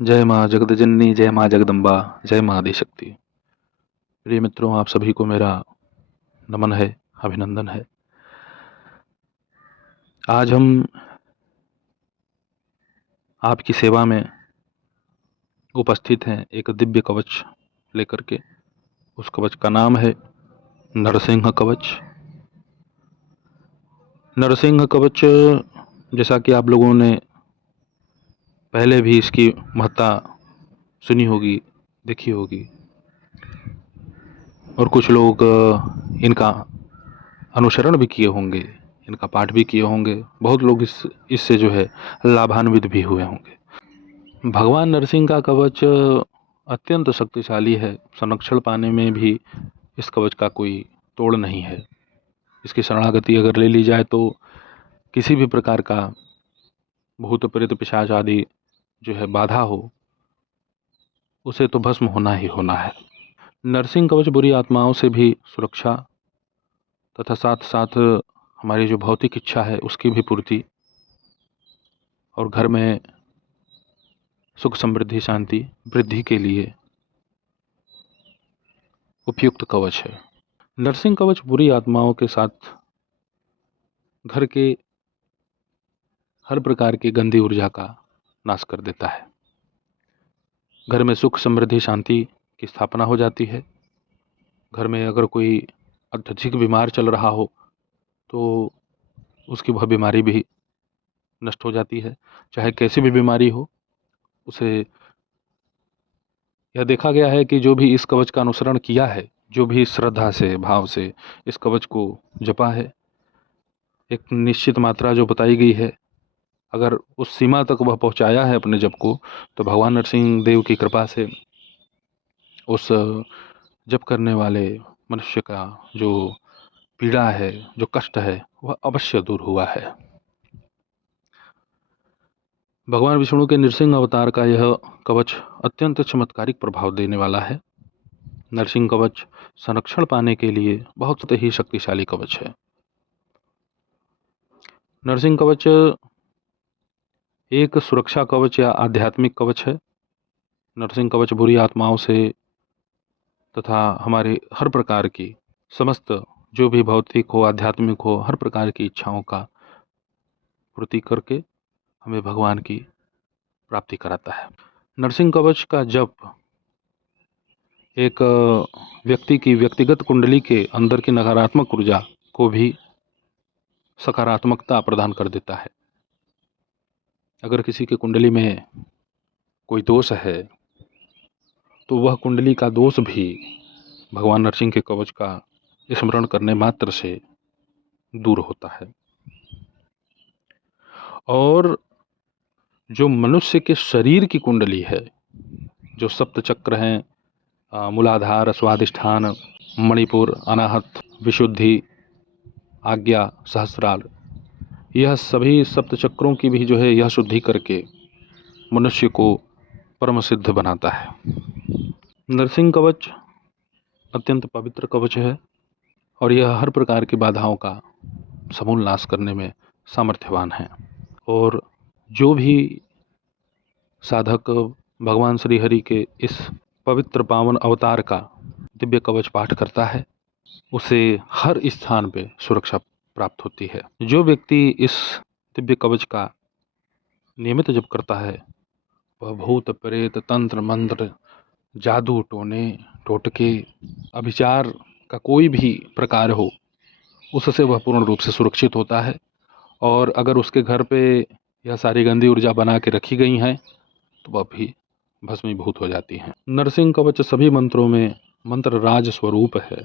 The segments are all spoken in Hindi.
जय माँ जगदजननी, जय माँ जगदम्बा, जय माँ आदिशक्ति। प्रिय मित्रों, आप सभी को मेरा नमन है, अभिनंदन है। आज हम आपकी सेवा में उपस्थित हैं एक दिव्य कवच लेकर के। उस कवच का नाम है नरसिंह कवच। नरसिंह कवच, जैसा कि आप लोगों ने पहले भी इसकी महत्ता सुनी होगी, देखी होगी, और कुछ लोग इनका अनुसरण भी किए होंगे, इनका पाठ भी किए होंगे। बहुत लोग इससे जो है लाभान्वित भी हुए होंगे। भगवान नरसिंह का कवच अत्यंत शक्तिशाली है। संरक्षण पाने में भी इस कवच का कोई तोड़ नहीं है। इसकी शरणागति अगर ले ली जाए तो किसी भी प्रकार का भूत प्रेत पिशाच आदि जो है बाधा हो, उसे तो भस्म होना ही होना है। नरसिंह कवच बुरी आत्माओं से भी सुरक्षा तथा साथ साथ हमारी जो भौतिक इच्छा है उसकी भी पूर्ति, और घर में सुख समृद्धि शांति वृद्धि के लिए उपयुक्त कवच है। नरसिंह कवच बुरी आत्माओं के साथ घर के हर प्रकार की गंदी ऊर्जा का नाश कर देता है। घर में सुख समृद्धि शांति की स्थापना हो जाती है। घर में अगर कोई अत्यधिक बीमार चल रहा हो तो उसकी वह बीमारी भी नष्ट हो जाती है। चाहे कैसी भी बीमारी हो, उसे यह देखा गया है कि जो भी इस कवच का अनुसरण किया है, जो भी श्रद्धा से भाव से इस कवच को जपा है, एक निश्चित मात्रा जो बताई गई है, अगर उस सीमा तक वह पहुंचाया है अपने जप को, तो भगवान नरसिंह देव की कृपा से उस जप करने वाले मनुष्य का जो पीड़ा है, जो कष्ट है, वह अवश्य दूर हुआ है। भगवान विष्णु के नरसिंह अवतार का यह कवच अत्यंत चमत्कारिक प्रभाव देने वाला है। नरसिंह कवच संरक्षण पाने के लिए बहुत ही शक्तिशाली कवच है। नरसिंह कवच एक सुरक्षा कवच या आध्यात्मिक कवच है। नरसिंह कवच बुरी आत्माओं से तथा हमारे हर प्रकार की समस्त जो भी भौतिक हो, आध्यात्मिक हो, हर प्रकार की इच्छाओं का पूर्ति करके हमें भगवान की प्राप्ति कराता है। नरसिंह कवच का जप एक व्यक्ति की व्यक्तिगत कुंडली के अंदर की नकारात्मक ऊर्जा को भी सकारात्मकता प्रदान कर देता है। अगर किसी की कुंडली में कोई दोष है तो वह कुंडली का दोष भी भगवान नरसिंह के कवच का स्मरण करने मात्र से दूर होता है। और जो मनुष्य के शरीर की कुंडली है, जो सप्त चक्र हैं, मूलाधार, स्वादिष्ठान, मणिपुर, अनाहत, विशुद्धि, आज्ञा, सहस्रार, यह सभी सप्त चक्रों की भी जो है यह शुद्धि करके मनुष्य को परम सिद्ध बनाता है। नरसिंह कवच अत्यंत पवित्र कवच है और यह हर प्रकार की बाधाओं का समूल नाश करने में सामर्थ्यवान है। और जो भी साधक भगवान श्री हरि के इस पवित्र पावन अवतार का दिव्य कवच पाठ करता है, उसे हर स्थान पे सुरक्षा प्राप्त होती है। जो व्यक्ति इस दिव्य कवच का नियमित जप करता है, वह भूत प्रेत तंत्र मंत्र, जादू टोने टोटके, अभिचार का कोई भी प्रकार हो, उससे वह पूर्ण रूप से सुरक्षित होता है। और अगर उसके घर पे यह सारी गंदी ऊर्जा बना के रखी गई हैं तो वह भी भस्मीभूत हो जाती हैं। नरसिंह कवच सभी मंत्रों में मंत्र राज स्वरूप है।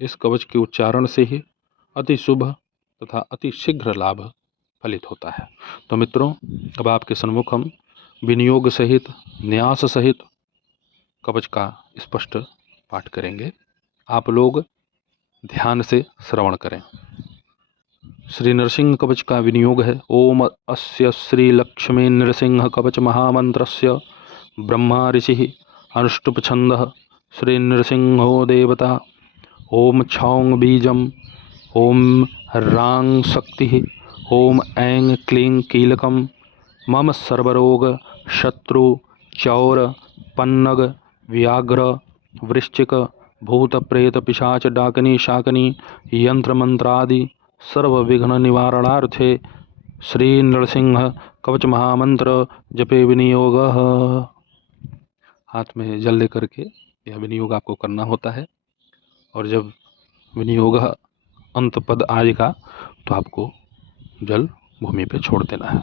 इस कवच के उच्चारण से ही अति शुभ तथा अति शीघ्र लाभ फलित होता है। तो मित्रों, अब आपके सन्मुख हम विनियोग सहित, न्यास सहित कवच का स्पष्ट पाठ करेंगे। आप लोग ध्यान से श्रवण करें। श्री नरसिंह कवच का विनियोग है। ओम अस्य श्री लक्ष्मी नृसिंह कवच महामंत्रस्य ब्रह्मा ऋषि अनुष्टुप छंदः श्री नृसिंहो देवता। ओम छौंग बीजम, ओम रांग शक्ति, ओम ऐं क्लीं कीलकम, मम सर्वरोग शत्रु चौर, पन्नग, व्याघ्र, वृश्चिक, भूत प्रेत पिशाच डाकनी शाकनी यंत्र मंत्रादि सर्व विघ्न निवारणार्थे श्री नृसिंह कवच महामंत्र जपे विनियोग। हाथ में जल लेकर के यह विनियोग आपको करना होता है और जब विनियोग अंत पद आएगा तो आपको जल भूमि पे छोड़ देना है।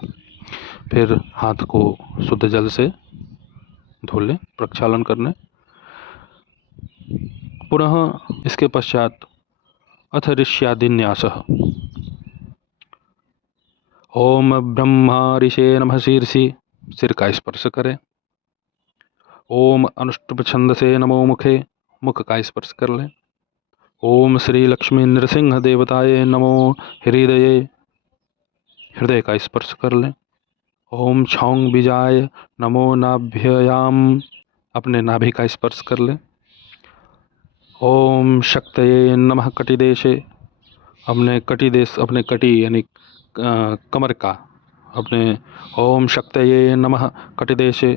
फिर हाथ को शुद्ध जल से धो लें, प्रक्षालन कर लें। पुनः इसके पश्चात अथ ऋष्यादिन्यासः। ओम ब्रह्मा ऋषे नमः शीर्षि, सिर का स्पर्श करें। ओम अनुष्टुप छंदसे नमो मुखे, मुख का स्पर्श कर लें। ओम श्री लक्ष्मी नृसिंह देवताये नमो हृदये, हृदय का स्पर्श कर लें। ओम छौंग बीजाय नमो नाभ्ययाम, अपने नाभि का स्पर्श कर लें। ओम शक्तये नमः कटिदेशे, अपने कटिदेश, अपने कटी यानी कमर का, अपने ओम शक्तये नमः कटिदेशे,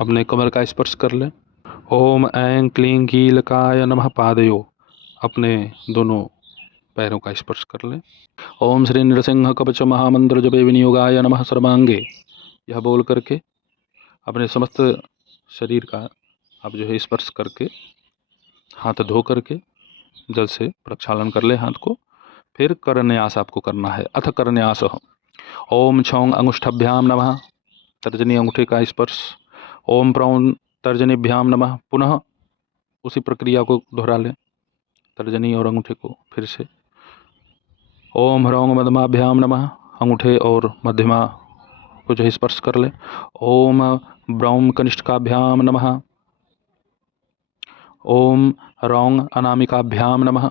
अपने कमर का स्पर्श कर लें। ओम ऐं क्लीं कीलकाय नमः पादयो, अपने दोनों पैरों का स्पर्श कर लें। ओम श्री नृसिंह कवच महामंत्र जपे विनियोगाय नमः सर्वांगे, यह बोल करके अपने समस्त शरीर का आप जो है स्पर्श करके हाथ धो करके जल से प्रक्षालन कर ले हाथ को। फिर करन्यास आपको करना है। अथ करन्यास। ओम छौंग अंगुष्ठाभ्याम नमः, तर्जनी अंगूठे का स्पर्श। ओम प्रौं तर्जनीभ्याम नमः, पुनः उसी प्रक्रिया को दोहरा लें, तर्जनी और अंगूठे को फिर से। ओम ह्रौंग मध्यमाभ्याम नमः, अंगूठे और मध्यमा को जो है स्पर्श कर लें। ओम ब्रौम कनिष्ठकाभ्याम नमः। ओम रौंग अनामिकाभ्याम नमः,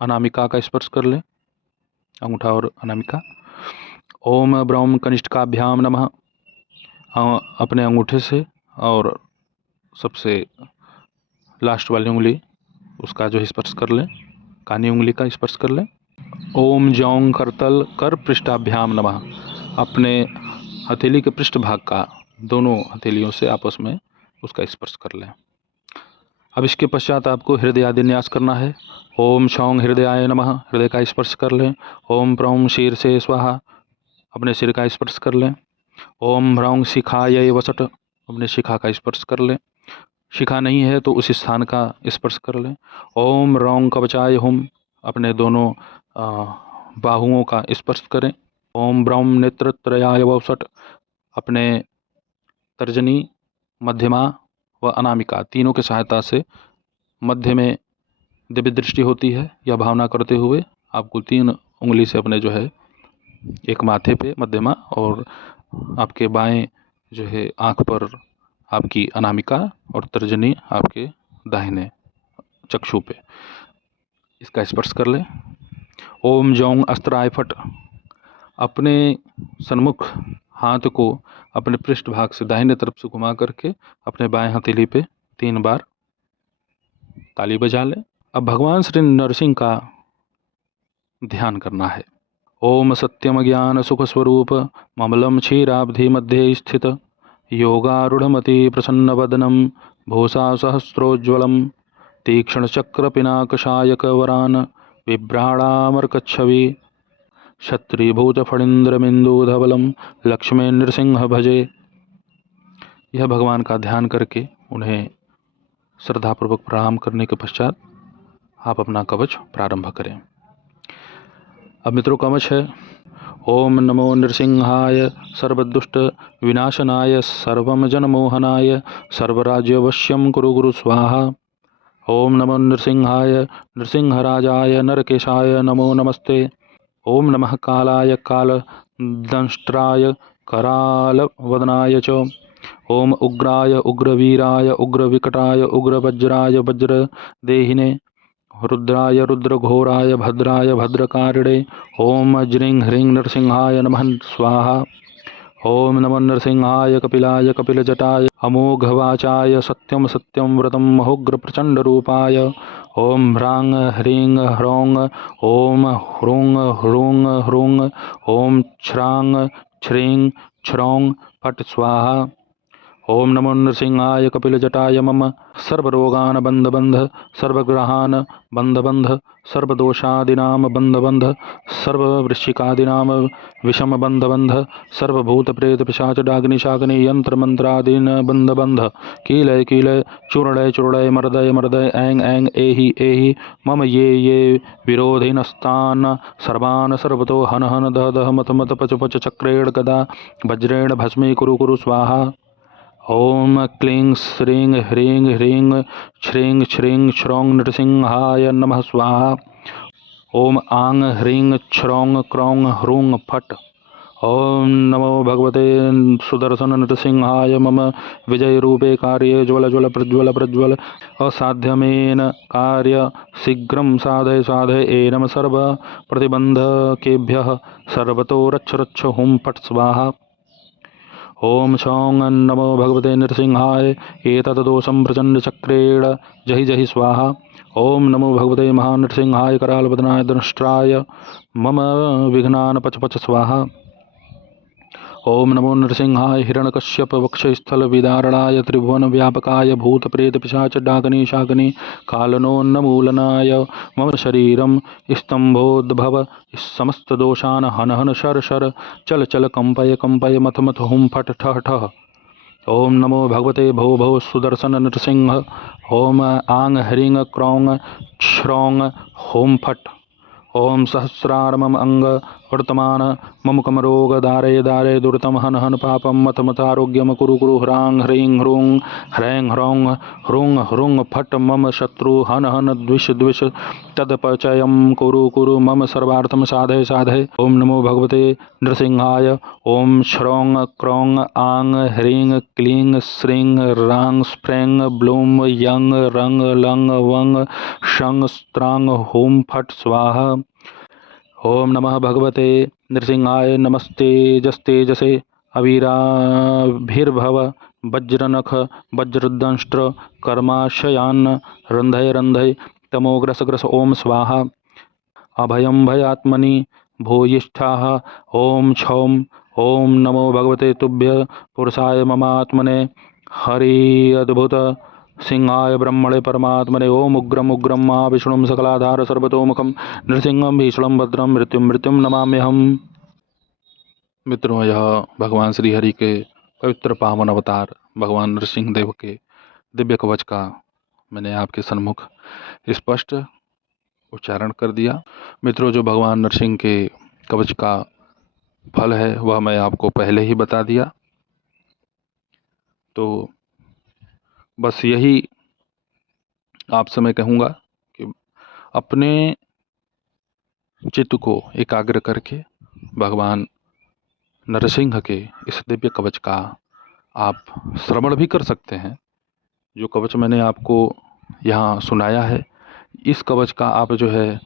अनामिका का स्पर्श कर लें, अंगूठा और अनामिका। ओम ब्रौम कनिष्ठकाभ्याम नमः, अपने अंगूठे से और सबसे लास्ट वाली उंगली उसका जो स्पर्श कर लें, कानी उंगली का स्पर्श कर लें। ओम जौंग करतल कर पृष्ठाभ्याम नमः, अपने हथेली के पृष्ठ भाग का दोनों हथेलियों से आपस में उसका स्पर्श कर लें। अब इसके पश्चात आपको हृदयादिन्यास करना है। ओम छौंग हृदयाय नमः, हृदय का स्पर्श कर लें। ओम प्रौं शीर्षे स्वाहा, अपने सिर का स्पर्श कर लें। ओम ह्रौंग शिखाय वसट, अपने शिखा का स्पर्श कर लें। शिखा नहीं है तो उस स्थान का स्पर्श कर लें। ओम रौंग कवचाय हुम, अपने दोनों बाहुओं का स्पर्श करें। ओम ब्रह्म नेत्रत्रयाय वसट, अपने तर्जनी, मध्यमा व अनामिका तीनों की सहायता से मध्य में दिव्य दृष्टि होती है, यह भावना करते हुए आपको 3 उंगली से अपने जो है एक माथे पे मध्यमा और आपके बाएं जो है आँख पर आपकी अनामिका और तर्जनी आपके दाहिने चक्षु पे इसका स्पर्श कर लें। ओम जौंग अस्त्राय फट, अपने सन्मुख हाथ को अपने पृष्ठभाग से दाहिने तरफ से घुमा करके अपने बाएं हथेली पे 3 बार ताली बजा लें। अब भगवान श्री नरसिंह का ध्यान करना है। ओम सत्यम ज्ञान सुख स्वरूप ममलम क्षीराब्धि मध्य स्थित योगारूढ़मति प्रसन्न वदनम भूषा सहस्रोज्ज्वलम तीक्ष्ण चक्र पिनाकशायक वरान बिभ्राणामर्कच्छवि क्षत्रिभूत फणीन्द्रमिन्दूधवलम लक्ष्मी नृसिंह भजे। यह भगवान का ध्यान करके उन्हें श्रद्धापूर्वक प्रणाम करने के पश्चात आप अपना कवच प्रारंभ करें। अब मित्रों कवच है। ओम नमो नृसिंहाय सर्वदुष्ट विनाशनाय सर्वम जनमोहनाय सर्वराज्यवश्यम कुरु गुरु स्वाहा। ओम नमो नृसिंहाय नृसिंहराजाय नरकेशाय नमो नमस्ते। ओम नमः कालाय कालदंष्ट्राय करालवदनाय च। ओम उग्राय उग्रवीराय उग्रविकटाय उग्रवज्राय वज्रदेहिने रुद्राय रुद्रघोराय भद्राय भद्रकारिणे। ओम ज्रीं ह्रीं नरसिंहाय नमः स्वाहा। ओम नमो नरसिंहाय कपिलाय कपिलजटाय अमोघवाचाय सत्यम सत्यम व्रतम महोग्र प्रचंड रूपाय। ओम ह्रांग ह्रीं ह्रौंग ओम ह्रूंग ह्रूंग ह्रूंग ओम छ्रांग छ्रीं छ्रौंग फट स्वाहा। ओम नमो नृसिंहाय कपिलजटाय मम सर्वरोगान बंध बंध सर्वग्रहान बंध बंध सर्वदोषादीनाम बंध बंध सर्ववृश्चिकादीनाम विषम बंध बंध सर्वभूत प्रेत पिशाच डाग्नि शाग्नि यंत्र मंत्रादीन बंध बंध कीलय कीलय चूर्णय चूर्णय मर्दय मर्दय ऐं ऐं एहि मम ये विरोधिनस्तान् सर्वान् सर्वतो हन हन दह दह मत मत पच पच चक्रेण गदा वज्रेण भस्मी कुरु कुरु स्वाहा। ओम क्लीं श्रीं ह्रीं ह्रीं श्रीं श्रीं श्रौं नृसिंहाय नमः स्वाहा। ओम आंग ह्रीं श्रौं क्रौं ह्रूं फट्। ओम नमो भगवते सुदर्शन नृसिंहाय मम विजय रूपे कार्ये ज्वल ज्वल प्रज्वल प्रज्वल असाध्यमेन कार्य शीघ्रं साधय साधय एनम सर्व प्रतिबंधकेभ्यः सर्वतो रक्ष रक्ष हुं फट् स्वाहा। ओम छौं नमो भगवते नृसिंहाय एतद्दोषं प्रचण्डचक्रेण जहि जहि स्वाहा। ओम नमो भगवते महानृसिंहाय करालवदनाय दंष्ट्राय मम विघ्नान् पच पच स्वाहा। ओम नमो नृसिंहाय हिरण्यकश्यप वक्षस्थल विदारणाय त्रिभुवन व्यापकाय भूत प्रेत पिशाच डागनी शागनी कालनोन्नमूलनाय मम शरीरम स्तंभोद्भव समस्त दोषान् हन हन शर शर चल चल कंपय कंपय मथ मथ हुम फट ठह ठह। ओम नमो भगवते भो भो सुदर्शन नृसिंह। ओम आंग ह्रीं क्रौं श्रौं होम फट। ओम सहस्रारमम अंग वर्तमान मम कमरोग दारे दारे दुर्तम हन हन पापम मथ मथारोग्यम कुरु कुरु ह्रां ह्रीं ह्रूं ह्रैं ह्रौं ह्रूं ह्रूं फट् मम शत्रु हन हन द्विष द्विष तदपचयम कुरु कुरु मम सर्वार्थम साधय साधय। ओम नमो भगवते नृसिंहाय। ओम श्रौं क्रौं आंग ह्रीं क्लीं श्रीं रां स्फ्रें ब्लूं यं रंग लंग वंग शं स्त्रांग हुं फट् स्वाहा। ओम नमः भगवते नृसिंहाय। नमस्तेजस्तेजसे अवीराभिर्भव वज्रनख वज्रदंष्ट्र कर्माशयान् रंधय रंधय तमोग्रस ग्रस ओम स्वाहा। अभयं भयात्मनि भूयिष्ठाः। ओम छौं। ओम नमो भगवते तुभ्य पुरुषाय ममात्मने हरि अद्भुत सिंहाय ब्रह्मणे परमात्मने। ओम उग्रम उग्रम महाविष्णुं सकलाधार सर्वतोमुखं नृसिंहं भीषणं भद्रं मृत्युं मृत्युं नमाम्यहम्। मित्रों, यह भगवान श्री हरि के पवित्र पावन अवतार भगवान नृसिंह देव के दिव्य कवच का मैंने आपके सन्मुख स्पष्ट उच्चारण कर दिया। मित्रों, जो भगवान नृसिंह के कवच का फल है वह मैं आपको पहले ही बता दिया। तो बस यही आपसे मैं कहूँगा कि अपने चित्त को एकाग्र करके भगवान नरसिंह के इस दिव्य कवच का आप श्रवण भी कर सकते हैं। जो कवच मैंने आपको यहाँ सुनाया है, इस कवच का आप जो है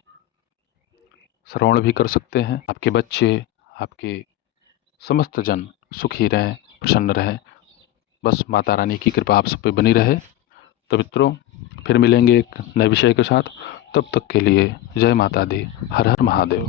श्रवण भी कर सकते हैं। आपके बच्चे, आपके समस्त जन सुखी रहें, प्रसन्न रहें। बस माता रानी की कृपा आप सब पे बनी रहे। तो मित्रों, फिर मिलेंगे एक नए विषय के साथ। तब तक के लिए जय माता दी, हर हर महादेव।